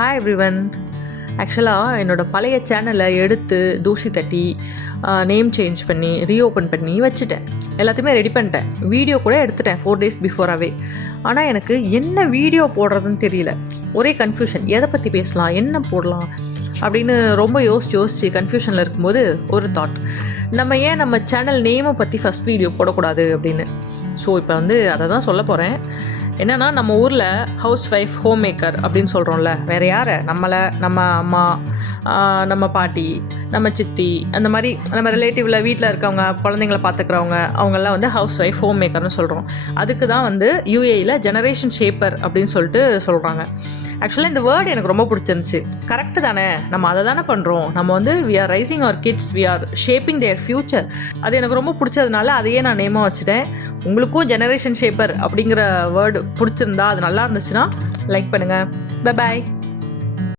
Hi everyone. ஆக்சுவலாக என்னோடய பழைய சேனலை எடுத்து தூசி தட்டி நேம் சேஞ்ச் பண்ணி ரீஓப்பன் பண்ணி வச்சுட்டேன். எல்லாத்தையுமே ரெடி பண்ணிட்டேன். வீடியோ கூட எடுத்துட்டேன் 4 days பிஃபோராகவே. ஆனால் எனக்கு என்ன வீடியோ போடுறதுன்னு தெரியல. ஒரே கன்ஃபியூஷன். எதை பற்றி பேசலாம், என்ன போடலாம் அப்படின்னு ரொம்ப யோசிச்சு கன்ஃபியூஷனில் இருக்கும்போது ஒரு தாட், நம்ம ஏன் நம்ம சேனல் நேமை பற்றி ஃபஸ்ட் வீடியோ போடக்கூடாது அப்படின்னு. ஸோ இப்போ அதை தான் சொல்ல போகிறேன். என்னென்னா, நம்ம ஊரில் ஹவுஸ் ஒய்ஃப், ஹோம் மேக்கர் அப்படின்னு சொல்கிறோம்ல, வேறு யாரை, நம்மளை, நம்ம அம்மா, நம்ம பாட்டி, நம்ம சித்தி, அந்த மாதிரி நம்ம ரிலேட்டிவில் வீட்டில் இருக்கவங்க, குழந்தைங்கள பார்த்துக்கிறவங்க, அவங்கெல்லாம் ஹவுஸ் ஒய்ஃப், ஹோம் மேக்கர்னு சொல்கிறோம். அதுக்கு தான் யூஏயில் ஜெனரேஷன் ஷேப்பர் அப்படின்னு சொல்லிட்டு சொல்கிறாங்க. ஆக்சுவலாக இந்த வேர்டு எனக்கு ரொம்ப பிடிச்சிருந்துச்சு. கரெக்டு தானே, நம்ம அதை தானே பண்ணுறோம். நம்ம we are raising our kids, we are shaping their future. அது எனக்கு ரொம்ப பிடிச்சதுனால அதையே நான் நேமாக வச்சுட்டேன். உங்களுக்கும் ஜெனரேஷன் ஷேப்பர் அப்படிங்கிற வேர்டு பிடிச்சிருந்தா, அது நல்லா இருந்துச்சுன்னா லைக் பண்ணுங்கள். Bye bye.